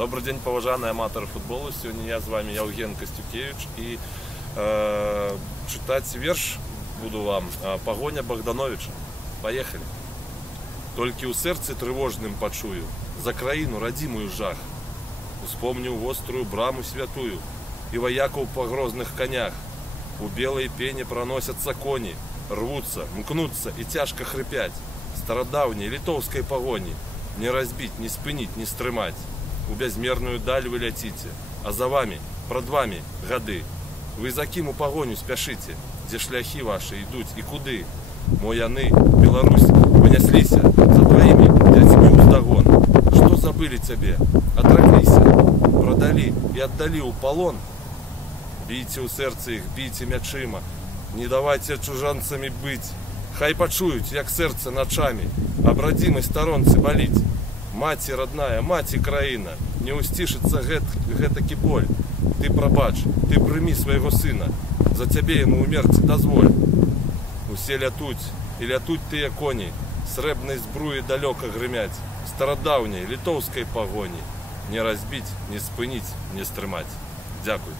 Добрый день, поважаныя аматары футболу. Сегодня я с вами Евген Костюкевич, и читать верш буду вам «Погоня Богдановича». Поехали. Толькі ў сэрцы трывожным пачую за краіну радзімую жах. Успомню вострую браму святую и вояков по грозных конях. У белой пене проносятся кони, рвутся, мкнутся и тяжко хрипять. Стародавней литовской погони не разбить, не спынить, не стрымать. У бязмерную даль вы летите, а за вами, пред вами гады. Вы за кім у погоню спяшите, где шляхи ваши идут и куды? Мо яны, Беларусь, понеслися за твоими дядьми уздогон. Что забыли тебе? Отраклися, продали и отдали у полон. Бейте у сердца их, бейте мячима, не давайте чужанцами быть. Хай почують, як серце ночами, об родимой сторонце болить. Маці родная, маці країна, не устішиться гэтакі боль. Ты пробач, ты прыми свайго сына, за цябе яму умерці дазволь. Усе лятуць, і лятуць тыя коні, срэбнай збруі далёка грымяць, старадаўняй літоўскай пагоні. Не разбіць, не спыніць, не стрымаць. Дзякуй.